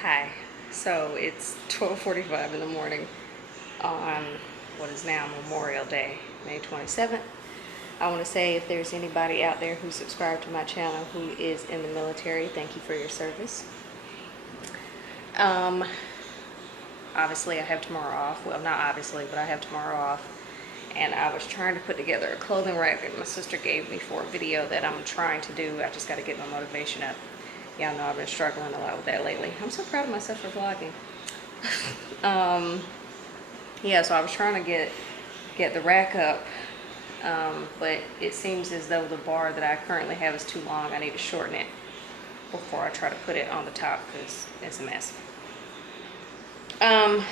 Hi, so it's 12:45 in the morning on what is now Memorial Day, May 27th. I want to say if there's anybody out there who subscribed to my channel who is in the military, thank you for your service. Obviously I have tomorrow off. Well, not obviously, but I have tomorrow off. And I was trying to put together a clothing rack that my sister gave me for a video that I'm trying to do. I just got to get my motivation up. Y'all know I've been struggling a lot with that lately. I'm so proud of myself for vlogging. Yeah, so I was trying to get the rack up, but it seems as though the bar that I currently have is too long. I need to shorten it before I try to put it on the top because it's a mess.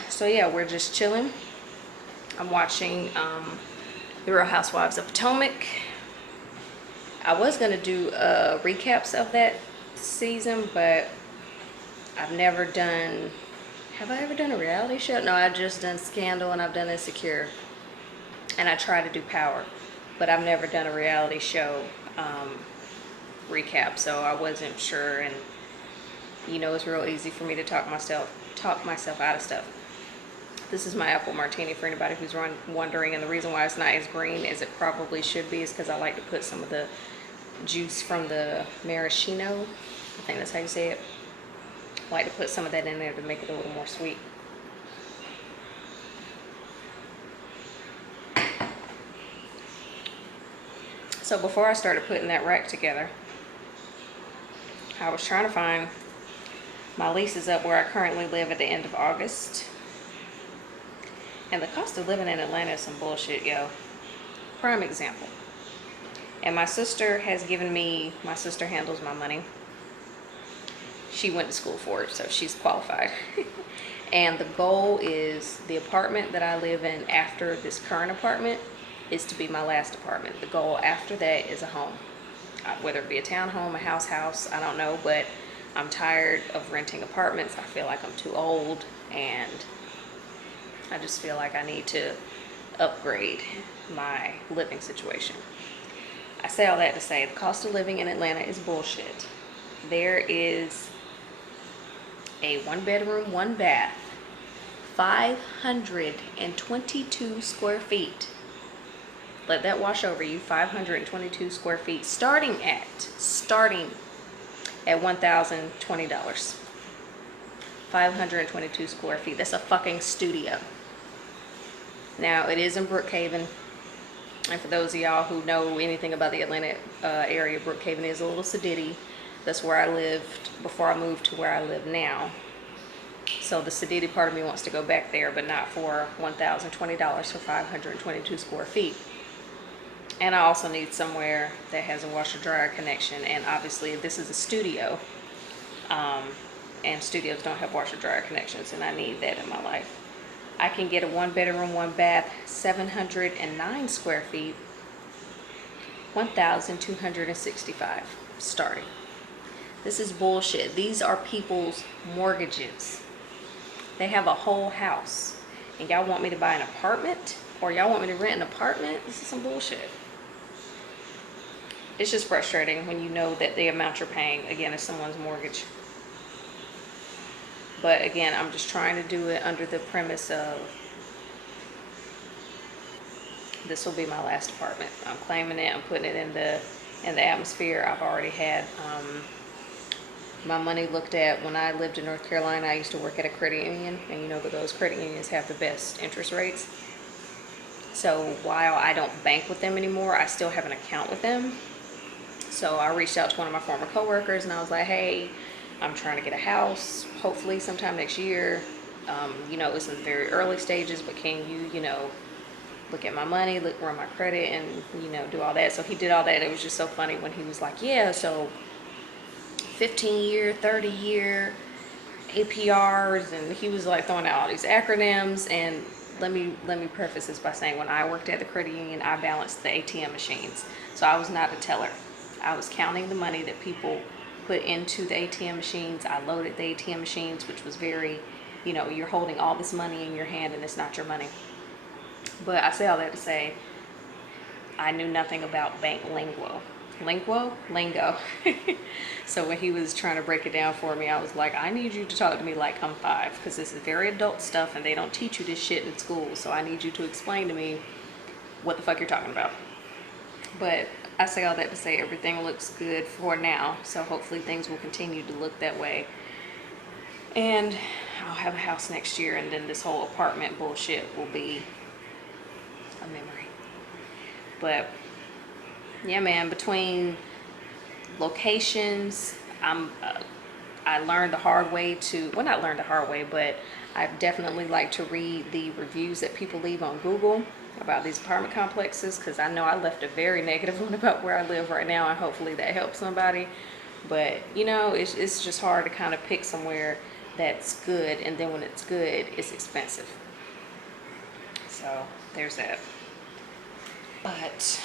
So yeah, we're just chilling. I'm watching The Real Housewives of Potomac. I was gonna do recaps of that season, but I've never done, have I ever done a reality show? No, I've just done Scandal and I've done Insecure, and I try to do Power, but I've never done a reality show recap, so I wasn't sure. And you know, it's real easy for me to talk myself out of stuff. This is my apple martini for anybody who's wondering, and the reason why it's not as green as it probably should be is because I like to put some of the juice from the maraschino, I think that's how you say it. I like to put some of that in there to make it a little more sweet. So before I started putting that rack together, I was trying to find, my lease is up where I currently live at the end of August. And the cost of living in Atlanta is some bullshit, yo. Prime example. And my sister has given me, my sister handles my money. She went to school for it, so she's qualified. And the goal is the apartment that I live in after this current apartment is to be my last apartment. The goal after that is a home. Whether it be a townhome, a house, I don't know, but I'm tired of renting apartments. I feel like I'm too old, and I just feel like I need to upgrade my living situation. I say all that to say the cost of living in Atlanta is bullshit. There is a 1-bedroom, 1-bath, 522 square feet. Let that wash over you. 522 square feet, starting at $1,020. 522 square feet. That's a fucking studio. Now, it is in Brookhaven. And for those of y'all who know anything about the Atlanta area, Brookhaven is a little sedity. That's where I lived before I moved to where I live now. So the sedity part of me wants to go back there, but not for $1,020 for 522 square feet. And I also need somewhere that has a washer dryer connection. And obviously this is a studio. And studios don't have washer dryer connections, and I need that in my life. I can get a 1-bedroom, 1-bath, 709 square feet, 1,265 starting. This is bullshit. These are people's mortgages. They have a whole house, and y'all want me to buy an apartment, or y'all want me to rent an apartment? This is some bullshit. It's just frustrating when you know that the amount you're paying, again, is someone's mortgage. But again, I'm just trying to do it under the premise of this will be my last apartment. I'm claiming it. I'm putting it in the atmosphere. I've already had my money looked at. When I lived in North Carolina, I used to work at a credit union, and you know that those credit unions have the best interest rates. So while I don't bank with them anymore, I still have an account with them. So I reached out to one of my former coworkers, and I was like, hey, I'm trying to get a house, hopefully sometime next year. You know, it's in the very early stages, but can you, you know, look at my money, look run my credit, and you know, do all that. So he did all that. It was just so funny when he was like, yeah, so 15-year, 30-year APRs, and he was like throwing out all these acronyms. And let me preface this by saying, when I worked at the credit union, I balanced the ATM machines. So I was not a teller. I was counting the money that people put into the ATM machines. I loaded the ATM machines, which was very, you know, you're holding all this money in your hand and it's not your money. But I say all that to say, I knew nothing about bank lingo. Lingo. So when he was trying to break it down for me, I was like, I need you to talk to me like I'm 5, because this is very adult stuff and they don't teach you this shit in school. So I need you to explain to me what the fuck you're talking about. But I say all that to say everything looks good for now. So hopefully things will continue to look that way. And I'll have a house next year, and then this whole apartment bullshit will be a memory. But yeah, man, between locations, I learned the hard way to, well, not learned the hard way, but I definitely like to read the reviews that people leave on Google about these apartment complexes, because I know I left a very negative one about where I live right now, and hopefully that helps somebody. But you know, it's just hard to kind of pick somewhere that's good, and then when it's good, it's expensive. So there's that. But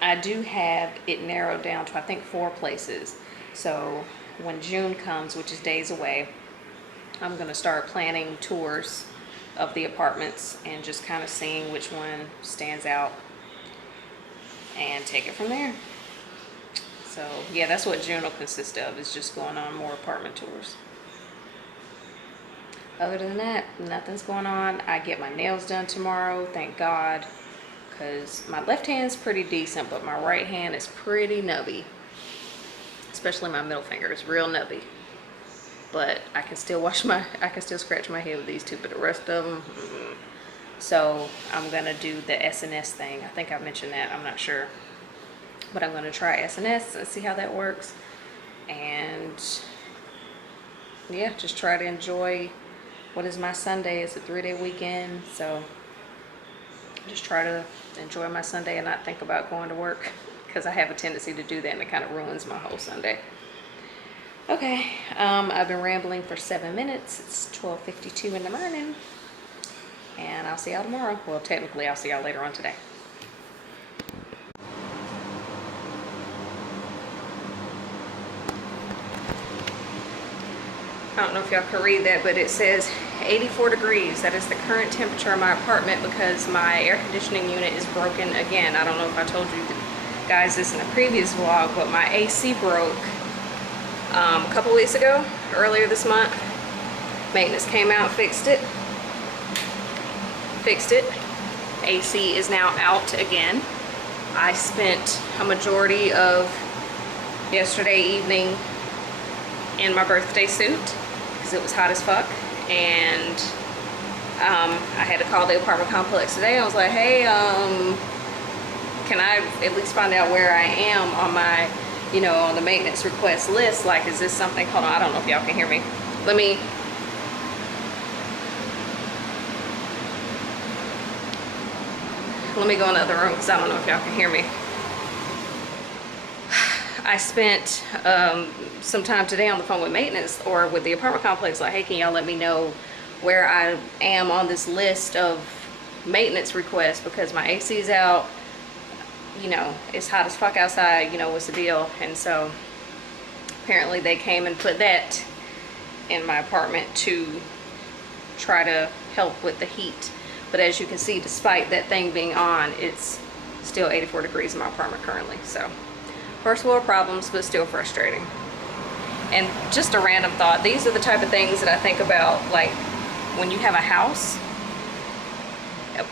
I do have it narrowed down to, I think, 4 places. So when June comes, which is days away, I'm going to start planning tours of the apartments and just kind of seeing which one stands out and take it from there. So yeah, that's what June will consist of, is just going on more apartment tours. Other than that, nothing's going on. I get my nails done tomorrow, thank God, because my left hand's pretty decent, but my right hand is pretty nubby. Especially my middle finger is real nubby. But I can still scratch my head with these 2, but the rest of them, So I'm gonna do the SNS thing. I think I mentioned that, I'm not sure. But I'm gonna try SNS and see how that works. And yeah, just try to enjoy what is my Sunday. It's a 3-day weekend, so just try to enjoy my Sunday and not think about going to work, because I have a tendency to do that and it kind of ruins my whole Sunday. Okay, I've been rambling for 7 minutes. It's 12:52 in the morning, and I'll see y'all tomorrow. Well, technically I'll see y'all later on today. I don't know if y'all can read that, but it says 84 degrees. That is the current temperature of my apartment because my air conditioning unit is broken again. I don't know if I told you guys this in a previous vlog, but my AC broke a couple weeks ago, earlier this month. Maintenance came out, fixed it. AC is now out again. I spent a majority of yesterday evening in my birthday suit because it was hot as fuck, and I had to call the apartment complex today. I was like, hey, can I at least find out where I am on my, you know, on the maintenance request list? Like, is this something, hold on, I don't know if y'all can hear me. Let me go in the other room because I don't know if y'all can hear me. I spent some time today on the phone with maintenance, or with the apartment complex, like, hey, can y'all let me know where I am on this list of maintenance requests, because my AC is out, you know, it's hot as fuck outside, you know, what's the deal? And so apparently they came and put that in my apartment to try to help with the heat. But as you can see, despite that thing being on, it's still 84 degrees in my apartment currently. So first world problems, but still frustrating. And just a random thought, these are the type of things that I think about, like when you have a house,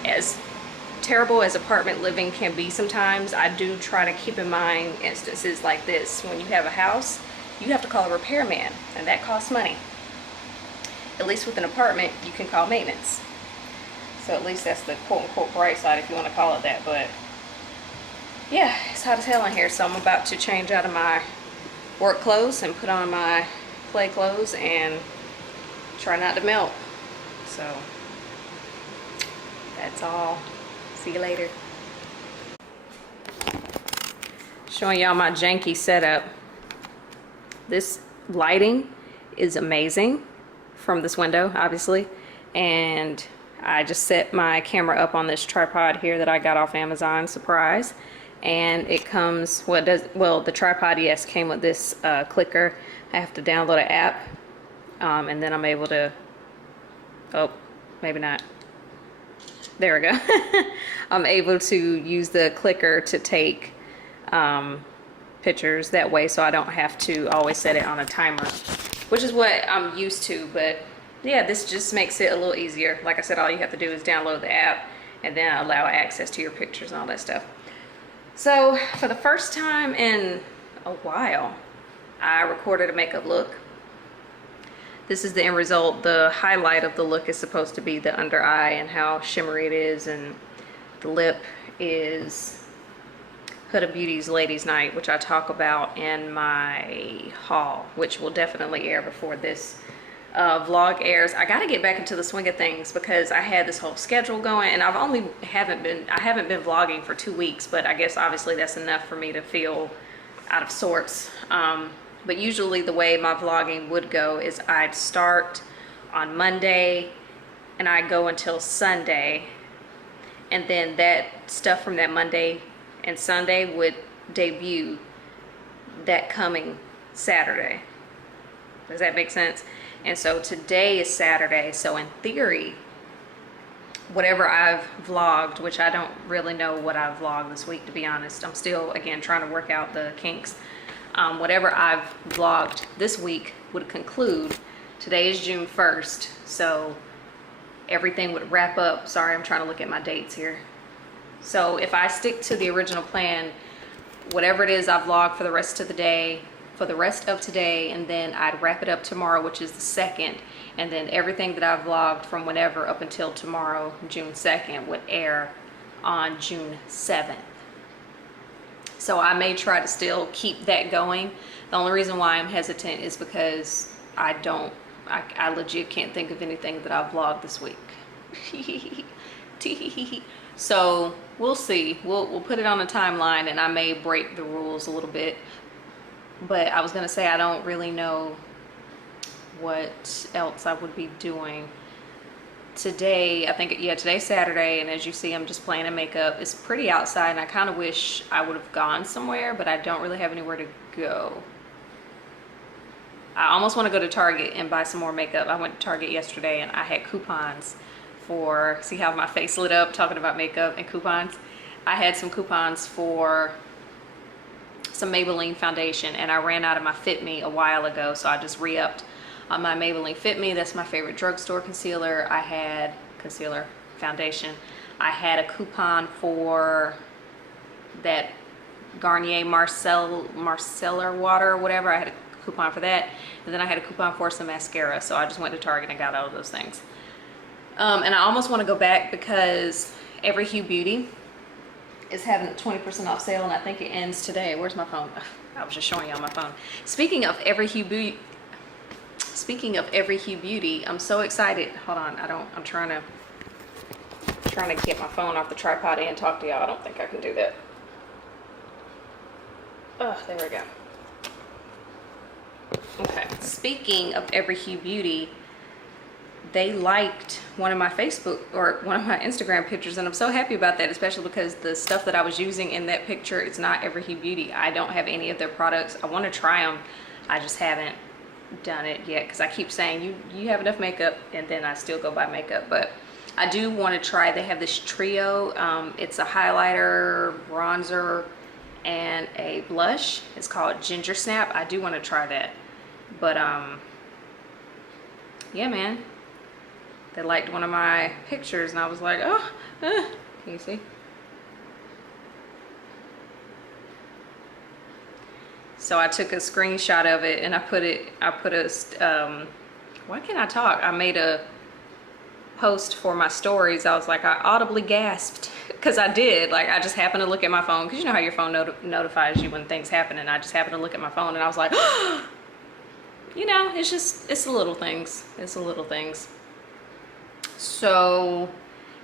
as terrible as apartment living can be sometimes, I do try to keep in mind instances like this. When you have a house, you have to call a repairman, and that costs money. At least with an apartment, you can call maintenance. So at least that's the quote-unquote bright side, if you want to call it that. But yeah, it's hot as hell in here, so I'm about to change out of my work clothes and put on my play clothes and try not to melt. So that's all. See you later. Showing y'all my janky setup. This lighting is amazing from this window, obviously. And I just set my camera up on this tripod here that I got off Amazon, surprise. And it comes, the tripod, yes, came with this clicker. I have to download an app, and then I'm able to, oh, maybe not. There we go. I'm able to use the clicker to take pictures that way, so I don't have to always set it on a timer, which is what I'm used to. But yeah, this just makes it a little easier. Like I said, all you have to do is download the app and then allow access to your pictures and all that stuff. So for the first time in a while, I recorded a makeup look. This is the end result. The highlight of the look is supposed to be the under eye and how shimmery it is, and the lip is Huda Beauty's Ladies Night, which I talk about in my haul, which will definitely air before this vlog airs. I got to get back into the swing of things because I had this whole schedule going, and I haven't been vlogging for 2 weeks, but I guess obviously that's enough for me to feel out of sorts. But usually the way my vlogging would go is I'd start on Monday and I'd go until Sunday, and then that stuff from that Monday and Sunday would debut that coming Saturday. Does that make sense? And so today is Saturday, so in theory, whatever I've vlogged, which I don't really know what I've vlogged this week, to be honest. I'm still, again, trying to work out the kinks. Whatever I've vlogged this week would conclude. Today is June 1st, so everything would wrap up. Sorry, I'm trying to look at my dates here. So if I stick to the original plan, whatever it is I vlog for the rest of the day, for the rest of today, and then I'd wrap it up tomorrow, which is the 2nd, and then everything that I've vlogged from whenever up until tomorrow, June 2nd, would air on June 7th. So I may try to still keep that going. The only reason why I'm hesitant is because I legit can't think of anything that I've vlogged this week. So we'll see. We'll put it on a timeline, and I may break the rules a little bit. But I was gonna say, I don't really know what else I would be doing today. I think, yeah, today's Saturday, and as you see, I'm just playing in makeup. It's pretty outside, and I kind of wish I would have gone somewhere, but I don't really have anywhere to go. I almost want to go to Target and buy some more makeup. I went to Target yesterday, and I had coupons for, see how my face lit up talking about makeup and coupons? I had some coupons for some Maybelline foundation, and I ran out of my Fit Me a while ago, so I just re-upped on my Maybelline Fit Me. That's my favorite drugstore concealer. I had foundation. I had a coupon for that Garnier Marcellar water or whatever. I had a coupon for that, and then I had a coupon for some mascara, so I just went to Target and got all of those things. And I almost want to go back because Every Hue Beauty is having a 20% off sale, and I think it ends today. Where's my phone? I was just showing y'all my phone. Speaking of Every Hue Beauty, I'm so excited. Hold on, I'm trying to get my phone off the tripod and talk to y'all. I don't think I can do that. Oh, there we go. Okay, speaking of Every Hue Beauty, they liked one of my Facebook or one of my Instagram pictures, and I'm so happy about that, especially because the stuff that I was using in that picture, it's not Every Hue Beauty. I don't have any of their products. I want to try them. I just haven't done it yet because I keep saying you have enough makeup, and then I still go buy makeup. But I do want to try. They have this trio. It's a highlighter, bronzer, and a blush. It's called Ginger Snap. I do want to try that. But yeah, man. They liked one of my pictures, and I was like, oh, can you see? So I took a screenshot of it, and I put a, why can't I talk? I made a post for my stories. I was like, I audibly gasped, because I did. Like, I just happened to look at my phone, because you know how your phone notifies you when things happen, and I just happened to look at my phone, and I was like, you know, it's the little things. It's the little things. So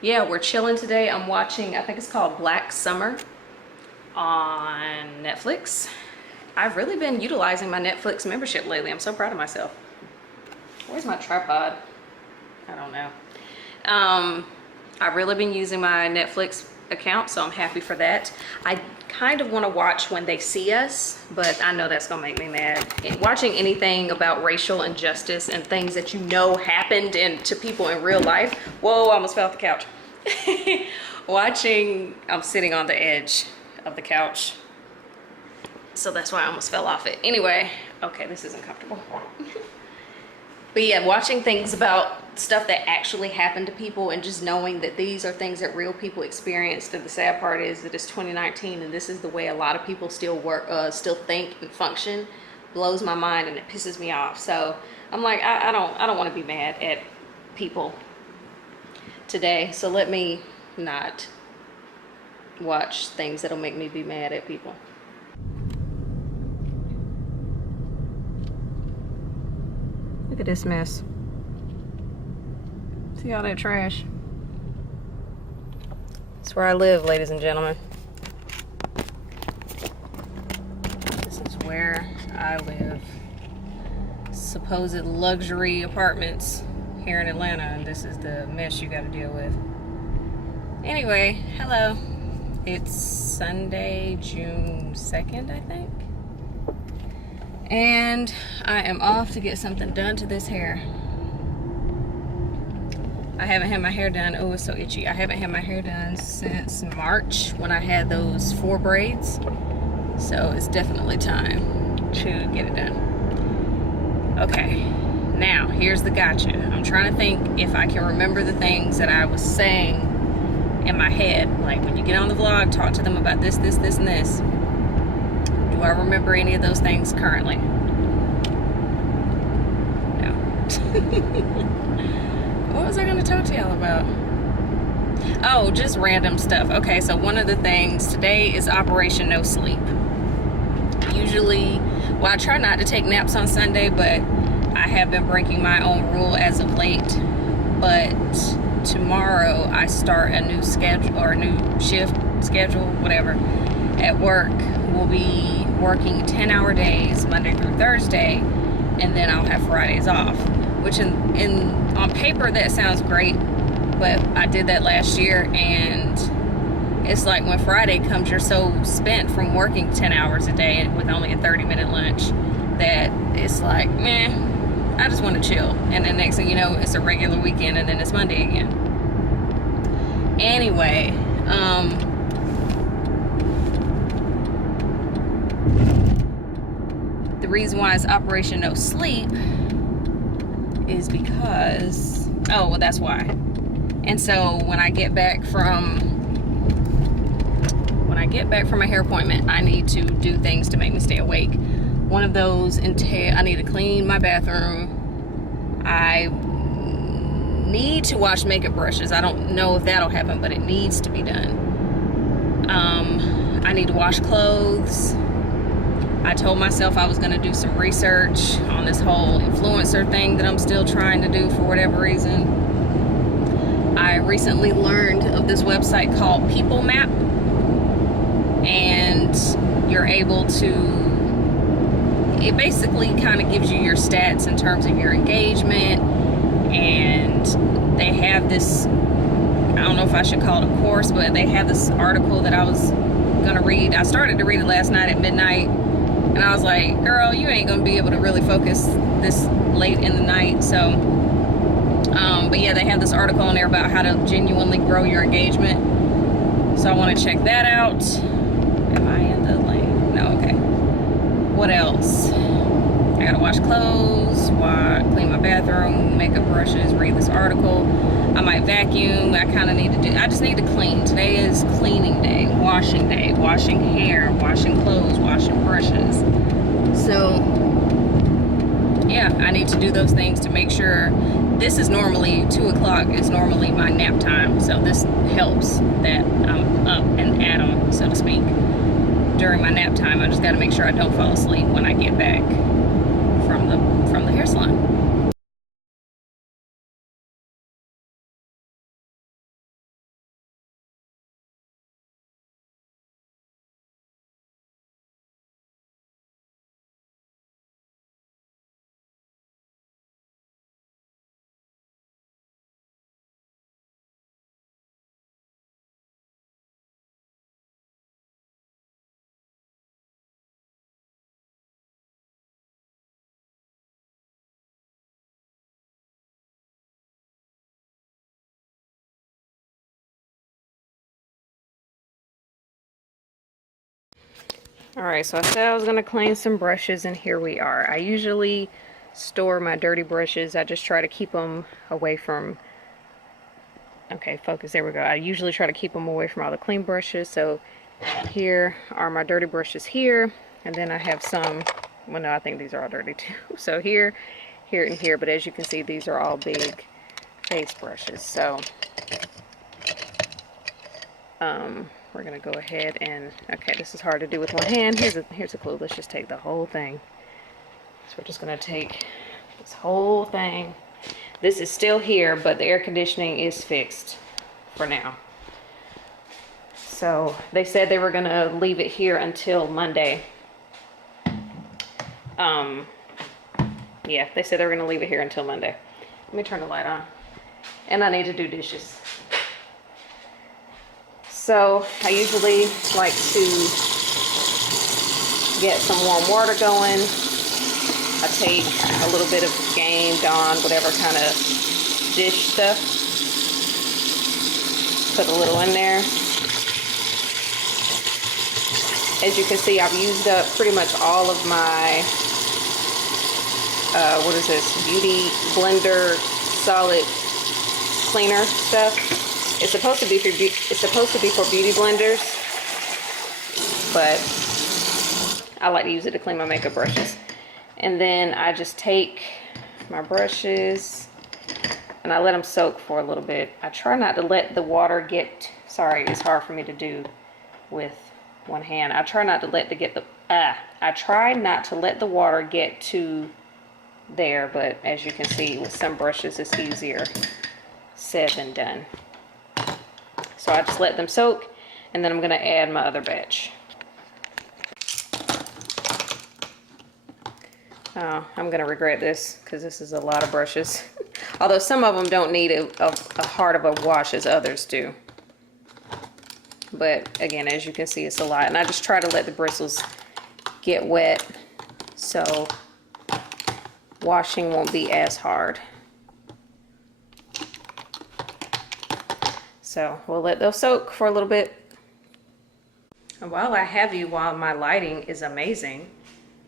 yeah, we're chilling today. I'm watching, I think it's called Black Summer on Netflix. I've really been utilizing my Netflix membership lately. I'm so proud of myself. Where's my tripod? I don't know. I've really been using my Netflix account, so I'm happy for that. I kind of want to watch When They See Us, but I know that's gonna make me mad. Watching anything about racial injustice and things that you know happened to people in real life. Whoa, I almost fell off the couch. I'm sitting on the edge of the couch, so that's why I almost fell off it. Anyway, okay, this isn't comfortable. But yeah, watching things about stuff that actually happened to people and just knowing that these are things that real people experienced. And the sad part is that it's 2019 and this is the way a lot of people still still think and function, blows my mind and it pisses me off. So I'm like, I don't want to be mad at people today. So let me not watch things that'll make me be mad at people. Look at this mess. See all that trash? That's where I live, ladies and gentlemen. This is where I live. Supposed luxury apartments here in Atlanta, and this is the mess you gotta deal with. Anyway, hello. It's Sunday, June 2nd, I think. And I am off to get something done to this hair. I haven't had my hair done. Oh, it's so itchy. I haven't had my hair done since March when I had those 4 braids. So it's definitely time to get it done. Okay, now here's the gotcha. I'm trying to think if I can remember the things that I was saying in my head. Like when you get on the vlog, talk to them about this, this, this, and this. Do I remember any of those things currently? No. What was I going to talk to y'all about? Oh, just random stuff. Okay, so one of the things today is Operation No Sleep. Usually, well, I try not to take naps on Sunday, but I have been breaking my own rule as of late. But tomorrow I start a new schedule or a new shift schedule, whatever, at work. We'll be working 10-hour days Monday through Thursday, and then I'll have Fridays off, which on paper that sounds great, but I did that last year, and it's like when Friday comes, you're so spent from working 10 hours a day with only a 30-minute lunch that it's like, man, I just want to chill. And then next thing you know, it's a regular weekend, and then it's Monday again. Anyway, the reason why it's Operation No Sleep is because, oh, well, that's why. And so when I get back from a hair appointment, I need to do things to make me stay awake. One of those entail I need to clean my bathroom. I need to wash makeup brushes. I don't know if that'll happen, but it needs to be done. I need to wash clothes. I told myself I was going to do some research on this whole influencer thing that I'm still trying to do for whatever reason. I recently learned of this website called People Map, and you're able to, it basically kind of gives you your stats in terms of your engagement, and they have this, I don't know if I should call it a course, but they have this article that I was going to read. I started to read it last night at midnight. And I was like, girl, you ain't gonna be able to really focus this late in the night. So, but yeah, they have this article on there about how to genuinely grow your engagement. So I want to check that out. Am I in the lane? No, okay. What else? I gotta wash clothes, clean my bathroom, makeup brushes, read this article. I might vacuum. I kind of need to do, I just need to clean. Today is cleaning day, washing hair, washing clothes, washing brushes. So yeah, I need to do those things to make sure. This is normally 2 o'clock is normally my nap time. So this helps that I'm up and at 'em, so to speak. During my nap time, I just got to make sure I don't fall asleep when I get back from the hair salon. Alright, so I said I was going to clean some brushes, and here we are. I usually store my dirty brushes. I just try to keep them away from... Okay, focus, there we go. I usually try to keep them away from all the clean brushes. So here are my dirty brushes here. And then I have some... Well, no, I think these are all dirty too. So here, here, and here. But as you can see, these are all big face brushes. So... we're gonna go ahead and, okay, this is hard to do with one hand. Here's a clue. Let's just take the whole thing. So we're just gonna take this whole thing. This is still here, but the air conditioning is fixed for now. So they said they were gonna leave it here until Monday. Yeah, they said they were gonna leave it here until Monday. Let me turn the light on. And I need to do dishes. So I usually like to get some warm water going. I take a little bit of Game, Dawn, whatever kind of dish stuff. Put a little in there. As you can see, I've used up pretty much all of my, what is this, Beauty Blender solid cleaner stuff. It's supposed to be for beauty blenders, but I like to use it to clean my makeup brushes. And then I just take my brushes and I let them soak for a little bit. I try not to let the water get, sorry, it's hard for me to do with one hand. I try not to let the water get to there, but as you can see with some brushes it's easier said than done. So I just let them soak, and then I'm going to add my other batch. Oh, I'm going to regret this because this is a lot of brushes. Although some of them don't need a hard of a wash as others do. But again, as you can see, it's a lot. And I just try to let the bristles get wet so washing won't be as hard. So we'll let those soak for a little bit. And while I have you, while my lighting is amazing,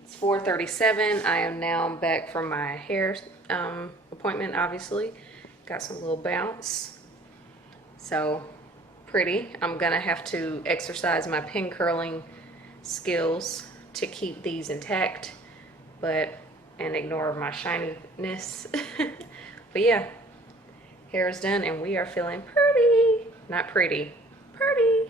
it's 4:37. I am now back from my hair appointment, obviously. Got some little bounce. So pretty. I'm gonna have to exercise my pin curling skills to keep these intact, and ignore my shininess. But yeah. Hair is done and we are feeling pretty. Not pretty, pretty.